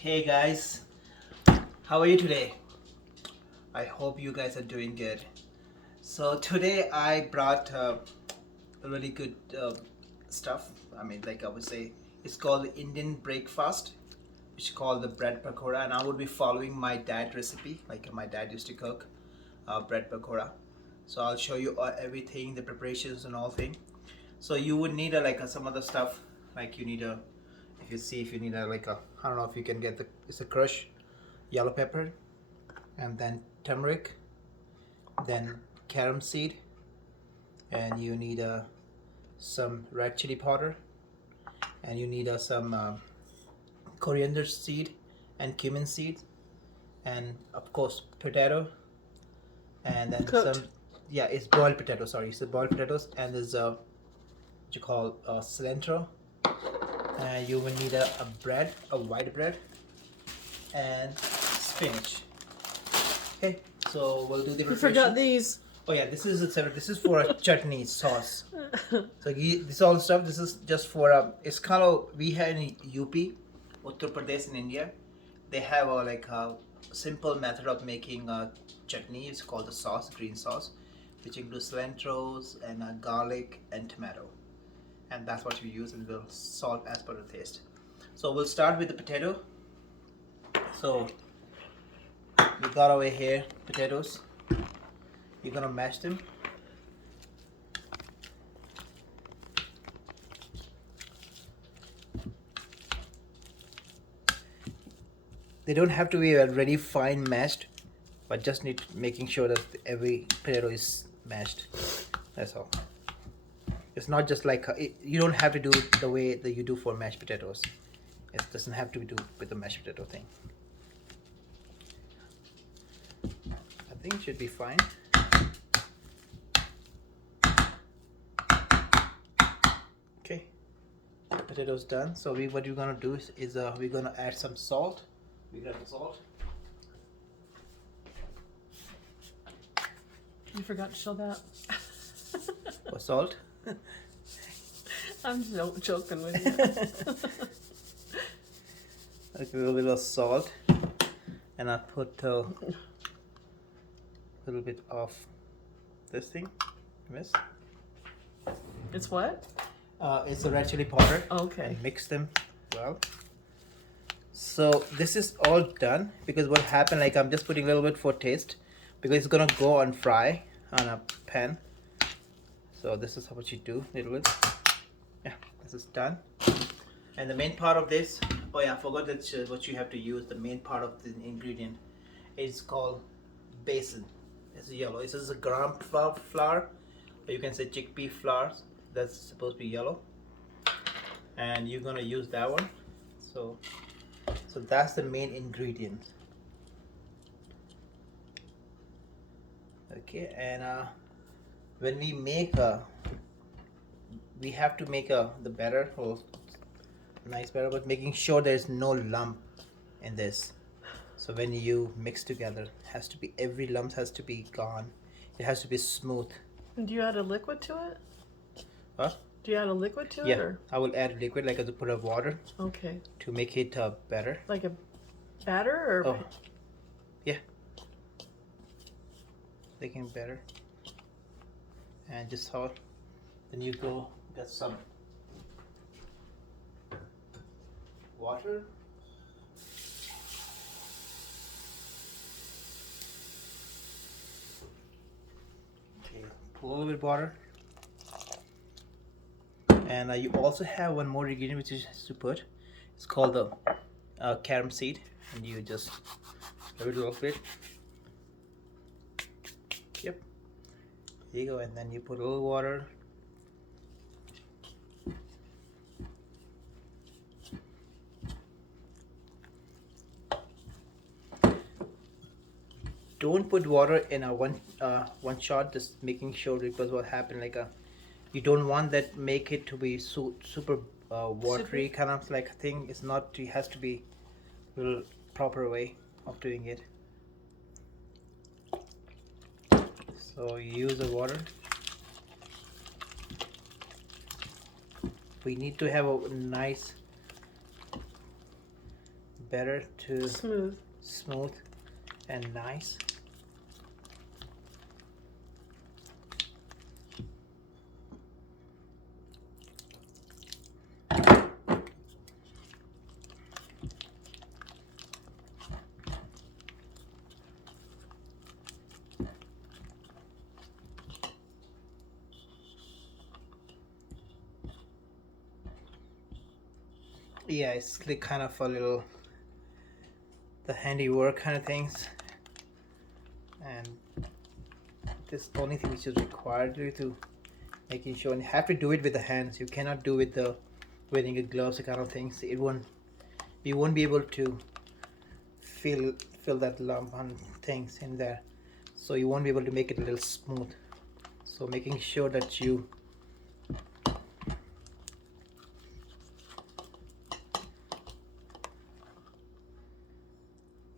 Hey guys, how are you today? I hope you guys are doing good. So today I brought a really good stuff. I mean, like I would say, it's called the Indian breakfast, which is called the bread pakoda, and I would be following my dad recipe. Like my dad used to cook bread pakoda. So I'll show you everything, the preparations and all thing. So you would need some other stuff, like you need a, if you need a I don't know if you can get it's a crushed yellow pepper, and then turmeric, then carom seed, and you need some red chili powder, and you need some coriander seed and cumin seed, and of course potato, and then Cooked. some, yeah, it's boiled potato, sorry, it's the boiled potatoes, and there's what you call cilantro, and you will need a bread, a white bread, and spinach. Okay, so we'll do the You preparation. forgot these. Oh yeah, this is a separate. This is for a chutney sauce. So this all stuff. This is just for it's kind of, we have in UP, Uttar Pradesh in India. They have a simple method of making chutney. It's called the sauce, green sauce, which includes cilantros and garlic and tomato, and that's what we use, and we'll salt as per the taste. So we'll start with the potato. So we got over here potatoes. You're gonna mash them. They don't have to be already fine mashed, but just need making sure that every potato is mashed. That's all. It's not just like you don't have to do it the way that you do for mashed potatoes. It doesn't have to be do with the mashed potato thing. I think it should be fine. Okay, potatoes done. So what we're gonna do is we're gonna add some salt. We got the salt. You forgot to show that. For salt. I'm joking with you. Okay, a little bit of salt, and I put a little bit of this thing. Miss. It's what? It's the red chili powder. Okay. And mix them well. So this is all done, because what happened, like I'm just putting a little bit for taste, because it's gonna go on fry on a pan. So this is what you do, little bit. Yeah, this is done. And the main part of this, oh yeah, I forgot that what you have to use. The main part of the ingredient is called basin. It's yellow. This is a gram flour, or you can say chickpea flour. That's supposed to be yellow, and you're gonna use that one. So that's the main ingredient. Okay, and when we make we have to make the batter, or nice batter, but making sure there's no lump in this. So when you mix together, has to be, every lump has to be gone. It has to be smooth. And do you add a liquid to it? Huh? Do you add a liquid to it? Yeah, Or? I will add liquid, like I put of water Okay. to make it better. Like a batter or? Oh, yeah, making it better. And just how, then you get some water. Okay, put a little bit of water. And you also have one more ingredient which is to put. It's called the carom seed, and you just give it a little bit. Yep. There you go, and then you put a little water. Don't put water in a one shot. Just making sure, because what happened, you don't want that, make it to be super watery kind of like thing. It's not. It has to be a little proper way of doing it. So you use the water. We need to have a nice batter to smooth and nice. Yeah, it's like kind of a little the handiwork kind of things, and this is the only thing which is required to making sure, and you have to do it with the hands. You cannot do with the wearing a gloves kind of things. You won't be able to feel that lump on things in there, so you won't be able to make it a little smooth. So making sure that you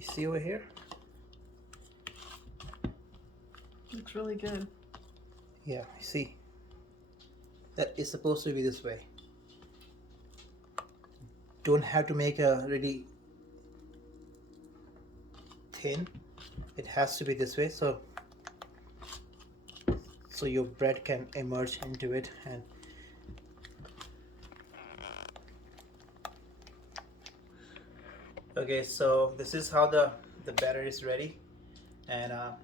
see over here. Looks really good. Yeah, you see that is supposed to be this way. Don't have to make a really thin. It has to be this way, so your bread can emerge into it. And okay, so this is how the batter is ready, and I'm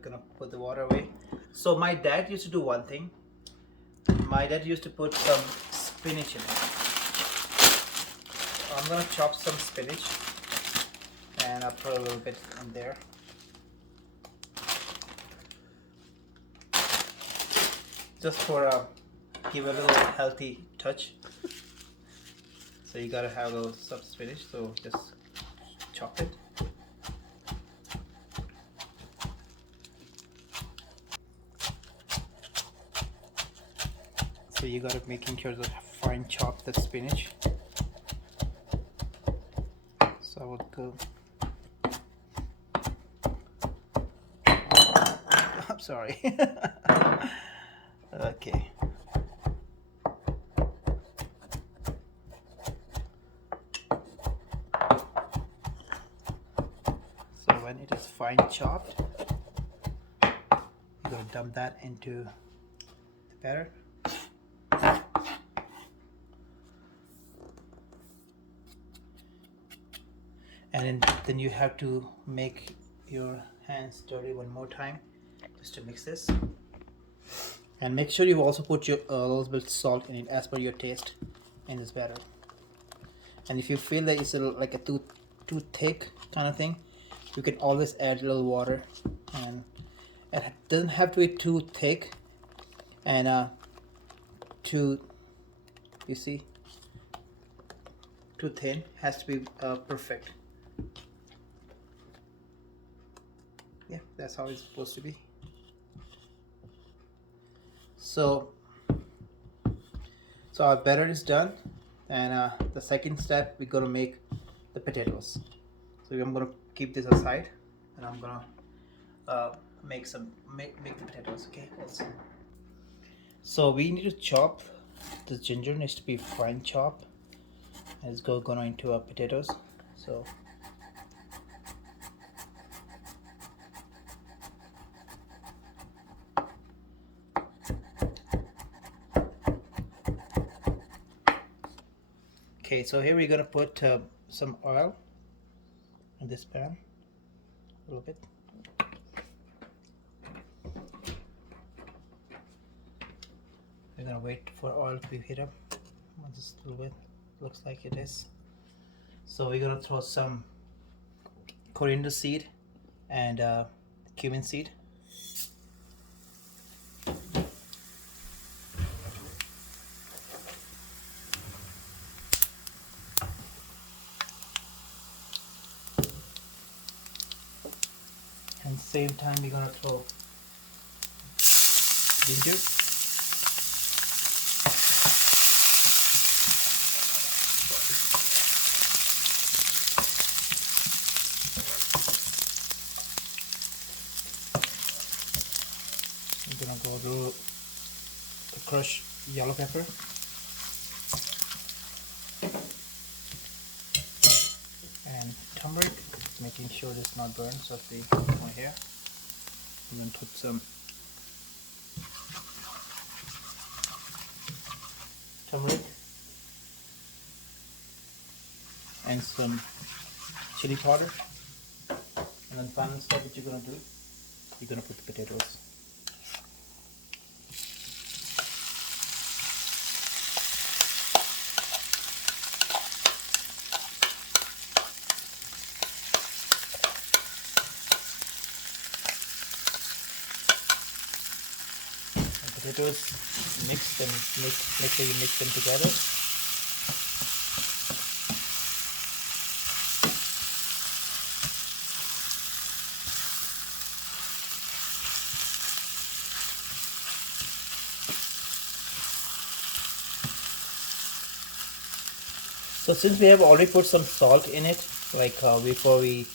gonna put the water away. So my dad used to do one thing. My dad used to put some spinach in it. I'm gonna chop some spinach, and I'll put a little bit in there. Just for give a little healthy touch. So you gotta have a little some spinach, so just chop it. So you gotta making sure to fine chop the spinach. So I would go. I'm sorry. Okay. So when it is fine chopped, you're gonna dump that into the batter. And then you have to make your hands dirty one more time just to mix this. And make sure you also put your a little bit of salt in it as per your taste in this batter. And if you feel that it's like a too thick kind of thing, you can always add a little water. And it doesn't have to be too thick and too, you see, too thin. Has to be perfect. Yeah, that's how it's supposed to be. So our batter is done, and the second step, we're gonna make the potatoes. So I'm gonna keep this aside, and I'm gonna make the potatoes. Okay, also. So we need to chop the ginger. Needs to be fine chopped, and it's gonna into our potatoes. So. Okay, so here we're gonna put some oil in this pan, a little bit. We're gonna wait for oil to be heat up. Just a little bit, looks like it is. So we're gonna throw some coriander seed and cumin seed. And same time we're gonna throw ginger. We're gonna go through the crushed yellow pepper. turmeric, making sure it's not burned. So the one here. And then put some turmeric and some chili powder. And then final step, what you're gonna do, you're gonna put the potatoes. Potatoes, mix them, make sure you mix them together. So since we have already put some salt in it, like before we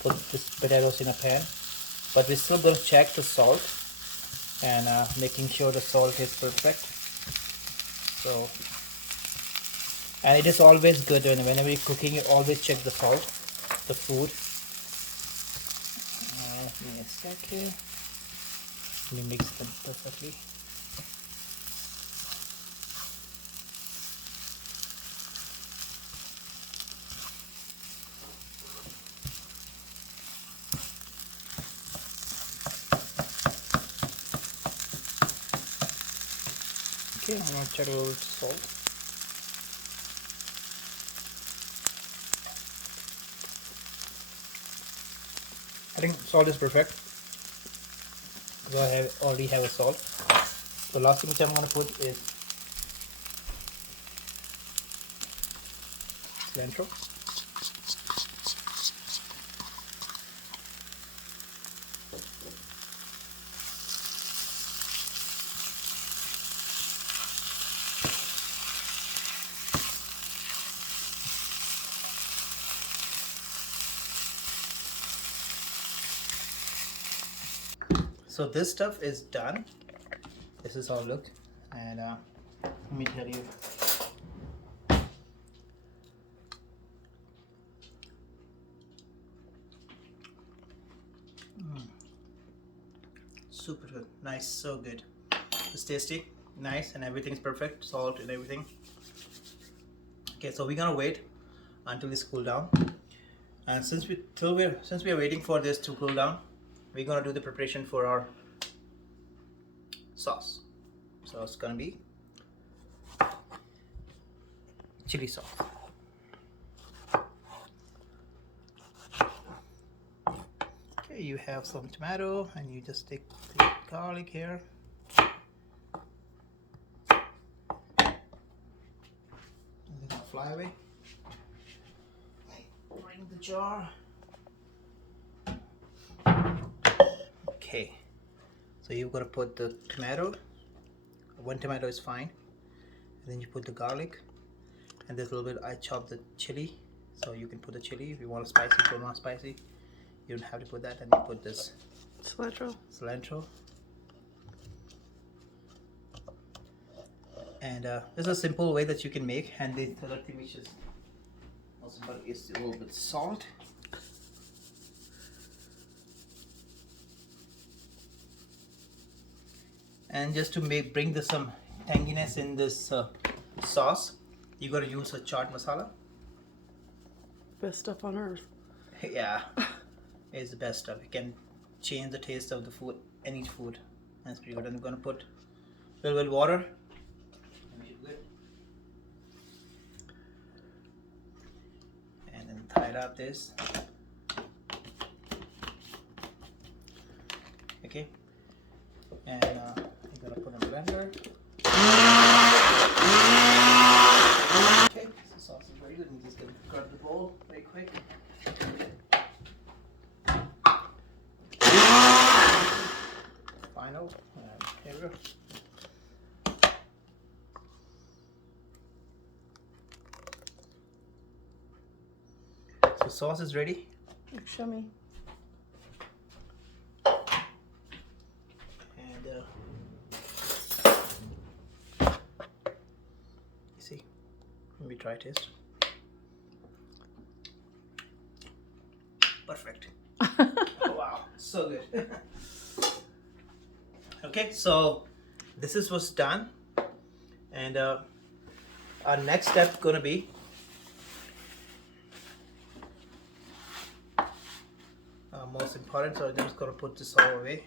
put this potatoes in a pan, but we're still going to check the salt and making sure the salt is perfect. So, and it is always good whenever you're cooking, you always check the salt, the food. Give me a second. Let me mix them perfectly. Okay, I'm going to check a little salt. I think salt is perfect. So I already have a salt. The last thing which I'm going to put is cilantro. So this stuff is done. This is how it looks, and let me tell you. Super good, nice, so good. It's tasty, nice, and everything's perfect. Salt and everything. Okay, so we're gonna wait until this cool down, and since we are waiting for this to cool down, we're gonna do the preparation for our sauce. So it's gonna be chili sauce. Okay, you have some tomato, and you just take the garlic here. And then fly away. Bring the jar. Okay, so you're gonna put the tomato. One tomato is fine, and then you put the garlic, and there's a little bit. I chopped the chili, so you can put the chili if you want it spicy. If you don't want spicy, you don't have to put that. And you put this cilantro, and this is a simple way that you can make. And the other thing which is also is a little bit salt. And just to bring some tanginess in this sauce, you gotta use a chaat masala. Best stuff on earth. Yeah, it's the best stuff. It can change the taste of the food, any food. That's pretty good. And I'm gonna put a little bit of water. And then tie it up this. Okay. And I'm gonna put in a blender. Okay, so the sauce is ready. I'm just gonna grab the bowl very quick. Final. Here we go. So sauce is ready. Looks yummy. See, let me try taste. Perfect. Oh, wow, so good. Okay, so this is what's done, and our next step gonna be most important. So I'm just gonna put this all away.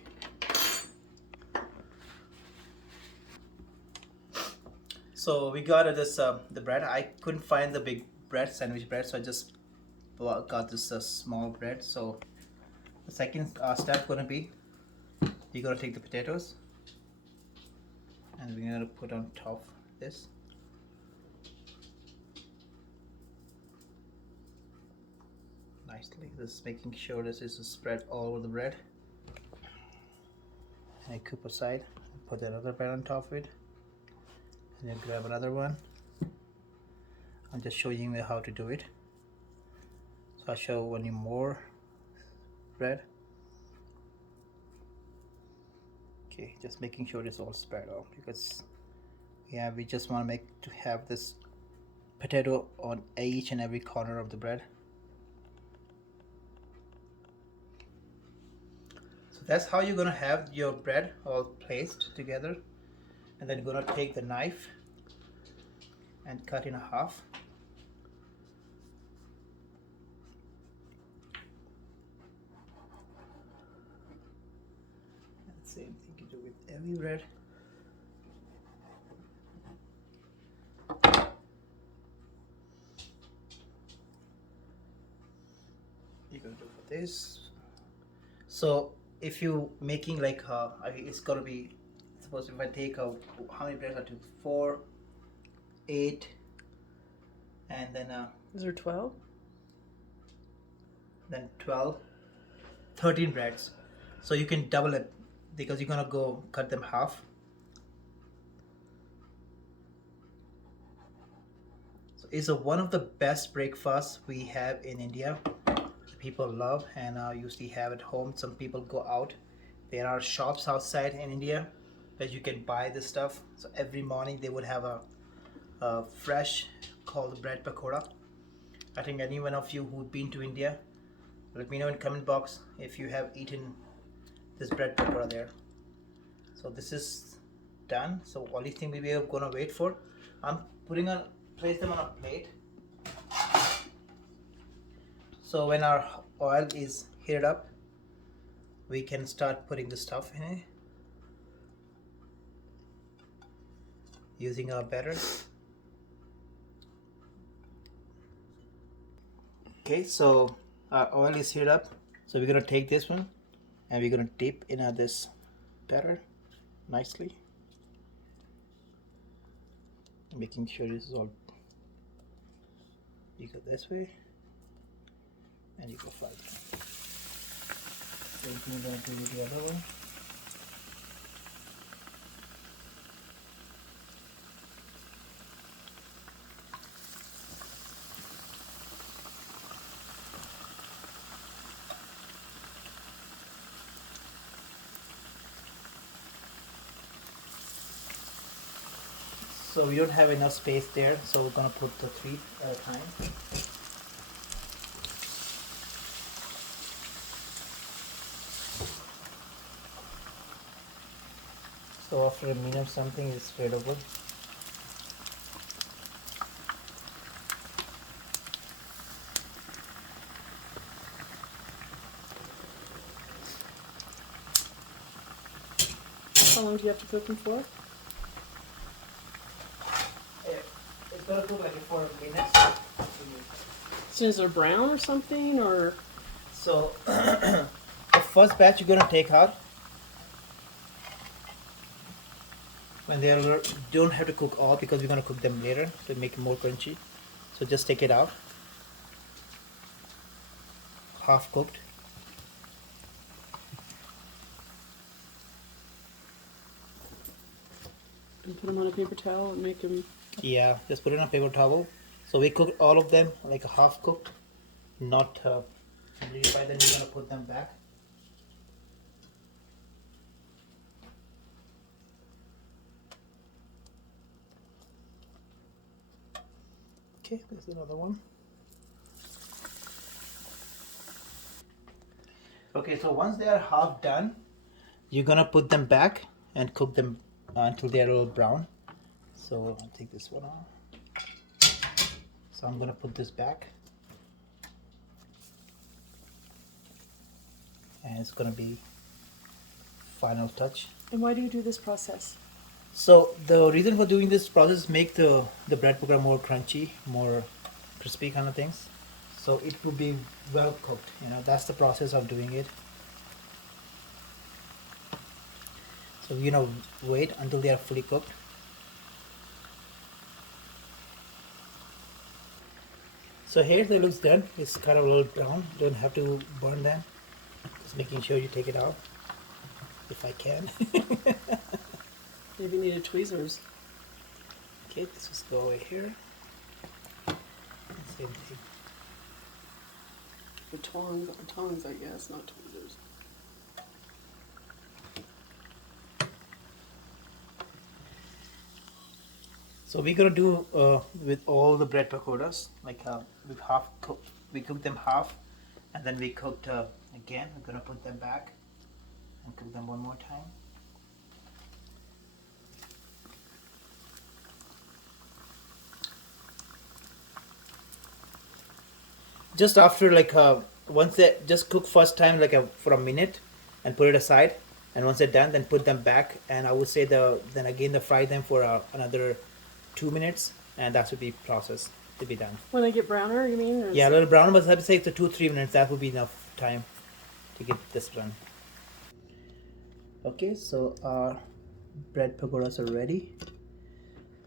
So we got this the bread. I couldn't find the big bread, sandwich bread, so I just got this small bread. So the second step gonna be you're gonna take the potatoes and we're gonna put on top this. Nicely, just making sure this is spread all over the bread. And I cook aside, put another bread on top of it, and then grab another one. I'm just showing you how to do it. So I'll show one more bread. Okay, just making sure it's all spread out, because yeah, we just want to have this potato on each and every corner of the bread. So that's how you're gonna have your bread all placed together, and then you're gonna take the knife and cut in half. And same thing you do with every bread. You're gonna do for this. So if you making like it's gonna be, suppose if I take how many breads are to 4, 8, and then Is there 12? then 12, 13 breads. So you can double it, because you're gonna go cut them half. So it's one of the best breakfasts we have in India. People love and usually have at home. Some people go out. There are shops outside in India that you can buy this stuff. So every morning they would have a fresh called bread pakoda. I think any one of you who've been to India, let me know in comment box if you have eaten this bread pakoda there. So this is done. So only thing we are gonna wait for, I'm place them on a plate. So when our oil is heated up, we can start putting the stuff in it using our batter. Okay, so our oil is heated up. So we're gonna take this one and we're gonna dip in this batter nicely, making sure this is all. You go this way and you go further. Same thing we're gonna do with the other one. So we don't have enough space there, so we're gonna put the 3 at a time. So after a minute something is spread over. How long do you have to cook them for? It's gonna cook like 4 minutes. As soon as they're brown or something, or? So the first batch you're gonna take out when they don't have to cook all, because we're gonna cook them later to make it more crunchy. So just take it out, half cooked. And put them on a paper towel and make them. Yeah, just put it on a paper towel. So we cooked all of them like a half cooked, not completely. By then we're gonna put them back. Okay, there's another one. Okay, so once they are half done, you're gonna put them back and cook them until they're a little brown. So I'll take this one off. So I'm gonna put this back, and it's gonna be final touch. And why do you do this process? So the reason for doing this process is make the bread pakoda more crunchy, more crispy kind of things. So it will be well cooked. You know, that's the process of doing it. So wait until they are fully cooked. So here they looks done. It's kind of a little brown. Don't have to burn them. Just making sure you take it out if I can. Maybe needed tweezers. Okay, let's just go away here. Same thing. The tongs, I guess, not tweezers. So we're gonna do with all the bread pakodas, like we cooked them half, and then we cooked again. We're gonna put them back and cook them one more time. Just after once they just cook first time for a minute and put it aside, and once they're done, then put them back, and I would say then again fry them for another 2 minutes, and that would be process to be done. When they get browner, you mean? Yeah, a little brown, but I'd say it's 2-3 minutes. That would be enough time to get this done. Okay, so our bread pakodas are ready,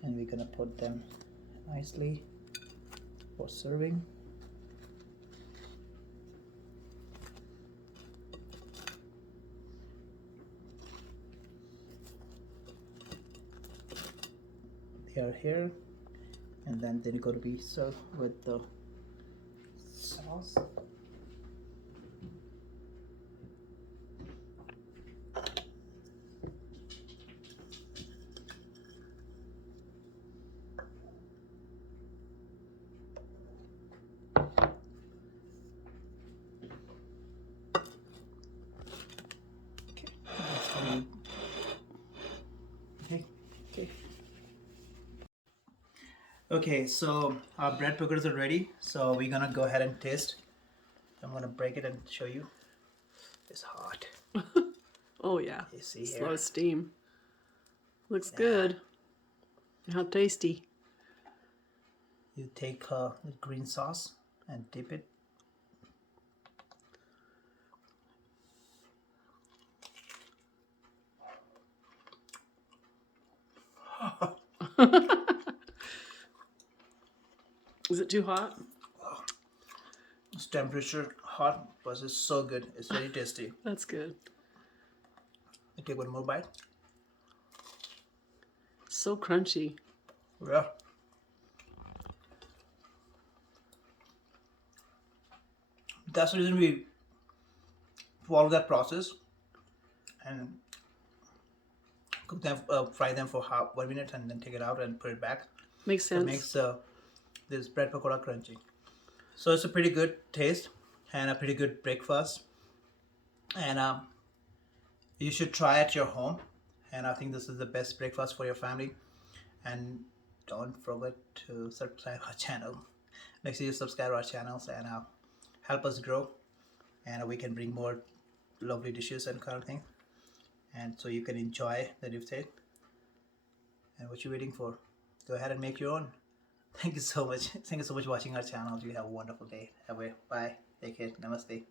and we're gonna put them nicely for serving. They are here, and then they're going to be served with the sauce. Okay, so our bread pakodas are ready. So we're gonna go ahead and taste. I'm gonna break it and show you. It's hot. Oh yeah. You see here? Slow steam. Looks good. How tasty. You take the green sauce and dip it. Is it too hot? It's temperature hot, but it's so good. It's very tasty. That's good. I take one more bite. So crunchy. Yeah. That's the reason we follow that process and cook them, fry them for 1 minute, and then take it out and put it back. Makes So sense. it makes this bread pakoda crunchy. So it's a pretty good taste and a pretty good breakfast. And you should try at your home. And I think this is the best breakfast for your family. And don't forget to subscribe our channel. Make sure you subscribe our channels and help us grow. And we can bring more lovely dishes and kind of thing. And so you can enjoy the new state. And what you're waiting for? Go ahead and make your own. Thank you so much. Thank you so much for watching our channel. You have a wonderful day. Bye. Take care. Namaste.